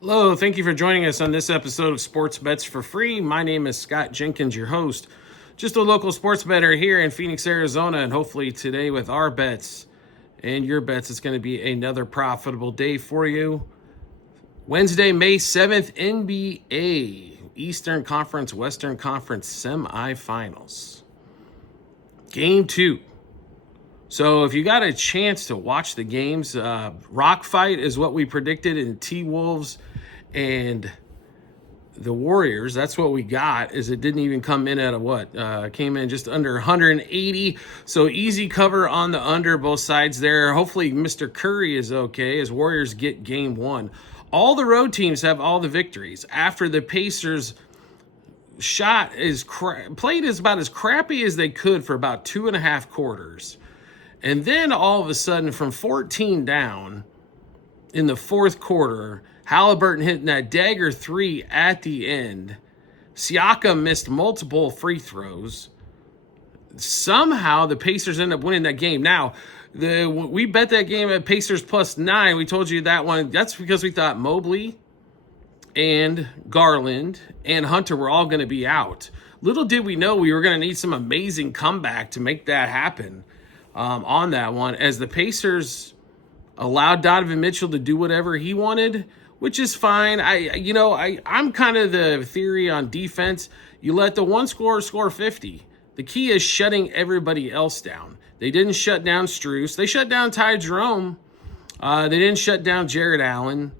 Hello, thank you for joining us on this episode of Sports Bets for Free. My name is Scott Jenkins, your host. Just a local sports bettor here in Phoenix, Arizona, and hopefully today with our bets and your bets, it's going to be another profitable day for you. Wednesday, May 7th, NBA Eastern Conference, Western Conference semifinals. Game 2. So if you got a chance to watch the games, rock fight is what we predicted in T-Wolves and the Warriors. That's what we got. Is it didn't even come in at a what? Came in just under 180. So easy cover on the under, both sides there. Hopefully Mr. Curry is okay as Warriors get game 1. All the road teams have all the victories after the Pacers shot played as about as crappy as they could for about 2.5 quarters. And then all of a sudden, from 14 down in the fourth quarter, Halliburton hitting that dagger 3 at the end. Siakam missed multiple free throws. Somehow the Pacers end up winning that game. Now, we bet that game at Pacers +9. We told you that one. That's because we thought Mobley and Garland and Hunter were all going to be out. Little did we know we were going to need some amazing comeback to make that happen. On that one, as the Pacers allowed Donovan Mitchell to do whatever he wanted, which is fine. I'm kind of the theory on defense. You let the one scorer score 50. The key is shutting everybody else down. They didn't shut down Strus. They shut down Ty Jerome. They didn't shut down Jared Allen.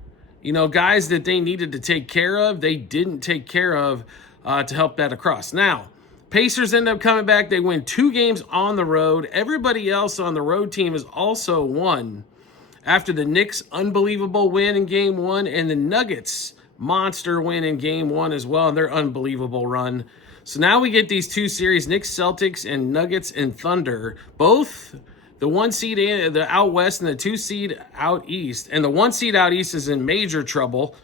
Guys that they needed to take care of, they didn't take care of to help that across. Now, Pacers end up coming back. They win 2 games on the road. Everybody else on the road team has also won after the Knicks' unbelievable win in Game 1 and the Nuggets' monster win in Game 1 as well, and their unbelievable run. So now we get these 2 series, Knicks, Celtics, and Nuggets and Thunder, both the 1 seed the out west and the 2 seed out east. And the 1 seed out east is in major trouble.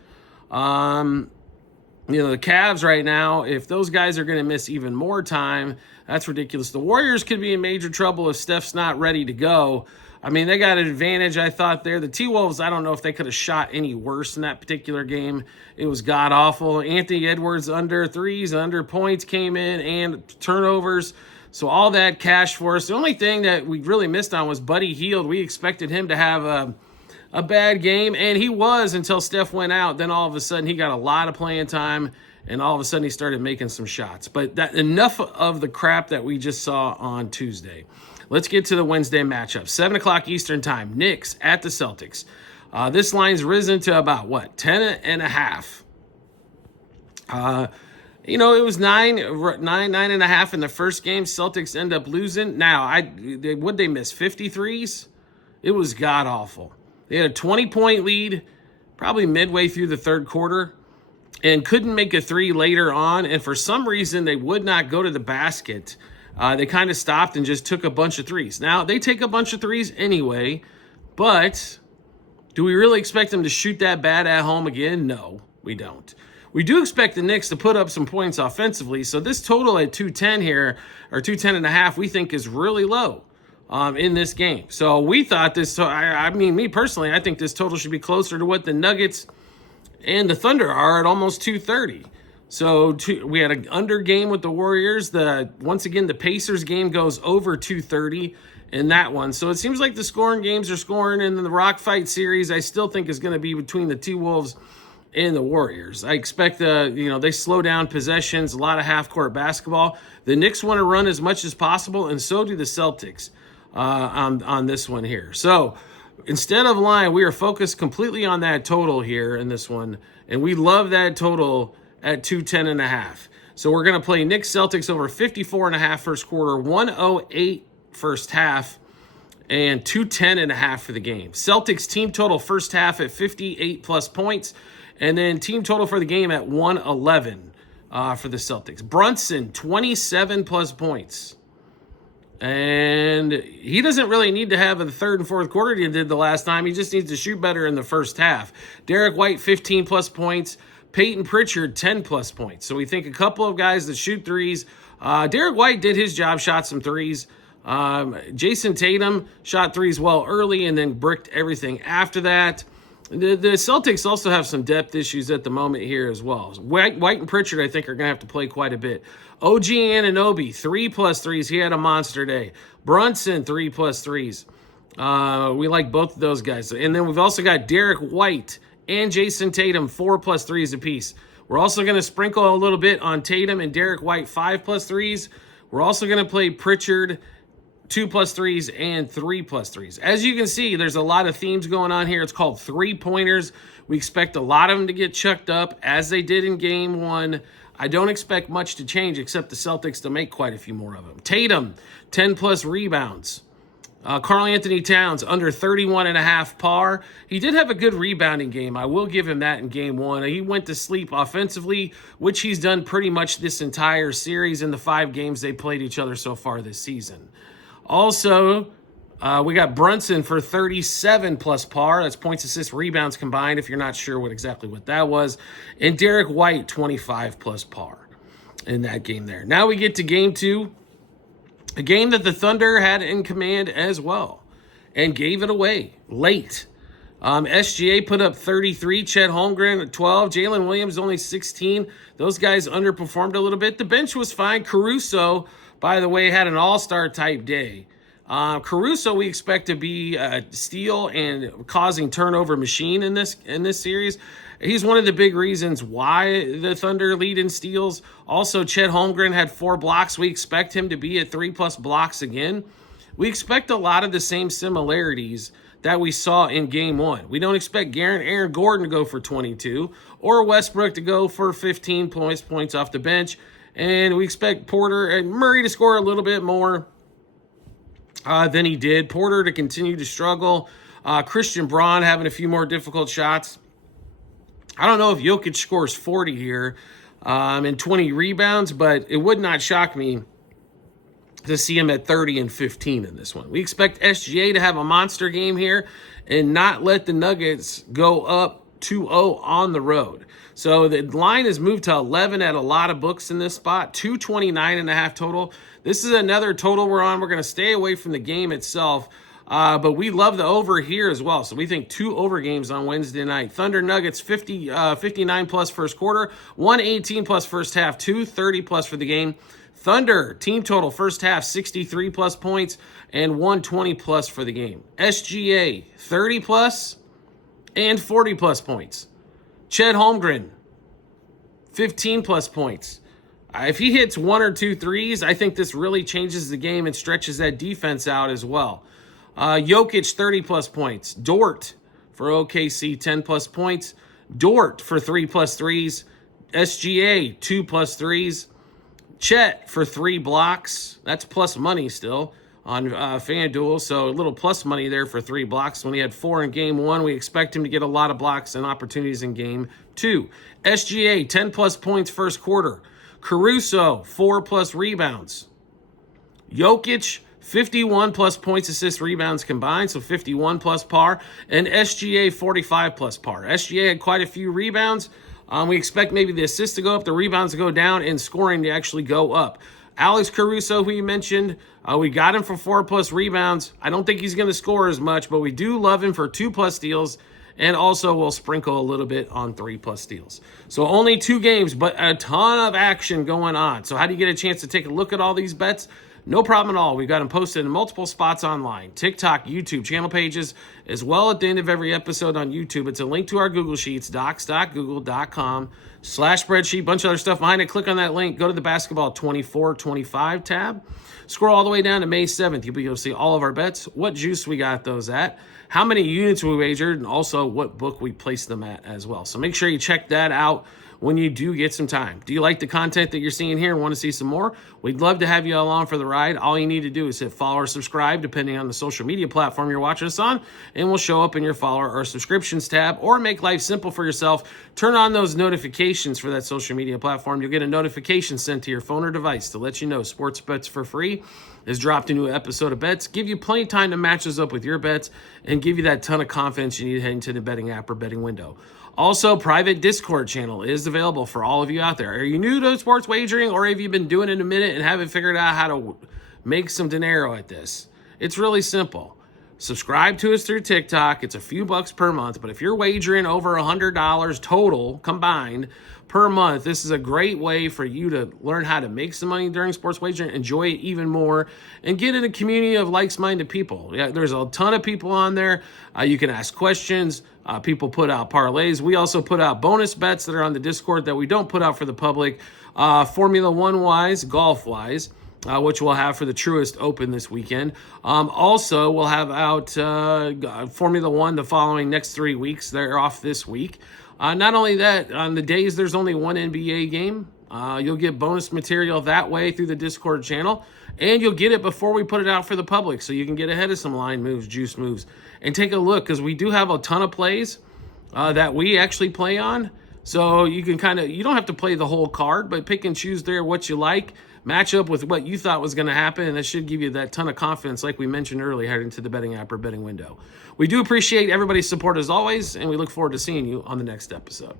The Cavs right now, if those guys are going to miss even more time, that's ridiculous. The Warriors could be in major trouble if Steph's not ready to go. I mean, they got an advantage, I thought, there. The T-Wolves, I don't know if they could have shot any worse in that particular game. It was god-awful. Anthony Edwards under threes, under points came in, and turnovers. So all that cash for us. The only thing that we really missed on was Buddy Hield. We expected him to have a bad game, and he was until Steph went out. Then all of a sudden he got a lot of playing time, and all of a sudden he started making some shots. But enough of the crap that we just saw on Tuesday. Let's get to the Wednesday matchup. 7 o'clock Eastern time, Knicks at the Celtics. This line's risen to about, 10.5. It was 9.5 in the first game. Celtics end up losing. Now, would they miss 53s? It was god-awful. They had a 20-point lead probably midway through the third quarter and couldn't make a 3 later on. And for some reason, they would not go to the basket. They kind of stopped and just took a bunch of 3s. Now, they take a bunch of 3s anyway, but do we really expect them to shoot that bad at home again? No, we don't. We do expect the Knicks to put up some points offensively. So this total at 210 here, or 210.5, we think is really low. In this game. So we thought this, me personally, I think this total should be closer to what the Nuggets and the Thunder are at almost 230. So we had an under game with the Warriors. Once again, the Pacers game goes over 230 in that one. So it seems like the scoring games are scoring, and the rock fight series I still think is going to be between the T-Wolves and the Warriors. I expect they slow down possessions, a lot of half-court basketball. The Knicks want to run as much as possible, and so do the Celtics. On this one here. So instead of line, we are focused completely on that total here in this one. And we love that total at 210.5. So we're going to play Knicks Celtics over 54.5 first quarter, 108 first half, and 210.5 for the game. Celtics team total first half at 58 plus points, and then team total for the game at 111 for the Celtics. Brunson, 27 plus points. And he doesn't really need to have a third and fourth quarter he did the last time. He just needs to shoot better in the first half. Derek White, 15 plus points. Peyton Pritchard, 10 plus points. So we think a couple of guys that shoot threes. Derek White did his job, shot some threes. Jason Tatum shot threes well early and then bricked everything after that. The Celtics also have some depth issues at the moment here as well. White and Pritchard, I think, are going to have to play quite a bit. OG Anunoby, 3+3s. He had a monster day. Brunson, 3+3s. We like both of those guys. And then we've also got Derek White and Jason Tatum, 4+3s apiece. We're also going to sprinkle a little bit on Tatum and Derek White, 5+3s. We're also going to play Pritchard, 2+3s and 3+3s. As you can see, there's a lot of themes going on here. It's called three-pointers. We expect a lot of them to get chucked up as they did in game one. I don't expect much to change except the Celtics to make quite a few more of them. Tatum, 10+ rebounds. Karl-Anthony Towns, under 31.5 par. He did have a good rebounding game. I will give him that in game one. He went to sleep offensively, which he's done pretty much this entire series in the 5 games they played each other so far this season. Also, we got Brunson for 37+ par. That's points, assists, rebounds combined, if you're not sure exactly what that was. And Derek White, 25+ par in that game there. Now we get to game 2. A game that the Thunder had in command as well and gave it away late. SGA put up 33, Chet Holmgren at 12, Jalen Williams only 16. Those guys underperformed a little bit. The bench was fine. Caruso, by the way, had an all-star type day. Caruso, we expect to be a steal and causing turnover machine in this series. He's one of the big reasons why the Thunder lead in steals. Also, Chet Holmgren had 4 blocks. We expect him to be at 3+ blocks again. We expect a lot of the same similarities that we saw in game 1. We don't expect Aaron Gordon to go for 22 or Westbrook to go for 15 points off the bench. And we expect Porter and Murray to score a little bit more than he did. Porter to continue to struggle. Christian Braun having a few more difficult shots. I don't know if Jokic scores 40 here and 20 rebounds, but it would not shock me to see him at 30 and 15 in this one. We expect SGA to have a monster game here and not let the Nuggets go up 2-0 on the road. So the line has moved to 11 at a lot of books in this spot, 229.5 total. This is another total we're on. We're going to stay away from the game itself. But we love the over here as well. So we think 2 over games on Wednesday night. Thunder Nuggets 59+ first quarter, 118+ first half, 230+ for the game. Thunder team total first half 63+ points and 120+ for the game. SGA 30+ and 40+ points. Chet Holmgren 15+ points. If he hits 1 or 2 threes, I think this really changes the game and stretches that defense out as well. Jokic, 30+ points. Dort for OKC, 10+ points. Dort for 3+ threes. SGA, 2+ threes. Chet for 3 blocks. That's plus money still on FanDuel. So a little plus money there for 3 blocks. When he had 4 in game 1, we expect him to get a lot of blocks and opportunities in game 2. SGA, 10+ points first quarter. Caruso, 4+ rebounds. Jokic, 51+ points, assists, rebounds combined, so 51+ par. And SGA, 45+ par. SGA had quite a few rebounds. We expect maybe the assists to go up, the rebounds to go down, and scoring to actually go up. Alex Caruso, who you mentioned, we got him for 4+ rebounds. I don't think he's going to score as much, but we do love him for 2+ steals. And also we'll sprinkle a little bit on 3+ steals. So only 2 games, but a ton of action going on. So how do you get a chance to take a look at all these bets? No problem at all. We've got them posted in multiple spots online. TikTok, YouTube, channel pages, as well at the end of every episode on YouTube. It's a link to our Google Sheets, docs.google.com/spreadsheet. Bunch of other stuff behind it. Click on that link. Go to the Basketball 24-25 tab. Scroll all the way down to May 7th. You'll be able to see all of our bets, what juice we got those at, how many units we wagered, and also what book we placed them at as well. So make sure you check that out when you do get some time. Do you like the content that you're seeing here and want to see some more? We'd love to have you along for the ride. All you need to do is hit follow or subscribe, depending on the social media platform you're watching us on, and we'll show up in your follower or subscriptions tab. Or make life simple for yourself. Turn on those notifications for that social media platform. You'll get a notification sent to your phone or device to let you know Sports Bets for Free has dropped a new episode of bets. Give you plenty of time to match those up with your bets and give you that ton of confidence you need heading to the betting app or betting window. Also, private Discord channel is available for all of you out there. Are you new to sports wagering, or have you been doing it a minute and haven't figured out how to make some dinero at this? It's really simple. Subscribe to us through TikTok. It's a few bucks per month, but if you're wagering over $100 total combined per month, this is a great way for you to learn how to make some money during sports wagering, enjoy it even more, and get in a community of like-minded people. Yeah, there's a ton of people on there. You can ask questions. People put out parlays. We also put out bonus bets that are on the Discord that we don't put out for the public, Formula One wise, golf wise. Which we'll have for the Truist Open this weekend. Also, we'll have out Formula One the following next 3 weeks. They're off this week. Not only that, on the days there's only one NBA game, you'll get bonus material that way through the Discord channel, and you'll get it before we put it out for the public, so you can get ahead of some line moves, juice moves, and take a look, because we do have a ton of plays that we actually play on. So you can you don't have to play the whole card, but pick and choose there what you like, match up with what you thought was going to happen, and that should give you that ton of confidence, like we mentioned earlier, heading to the betting app or betting window. We do appreciate everybody's support as always, and we look forward to seeing you on the next episode.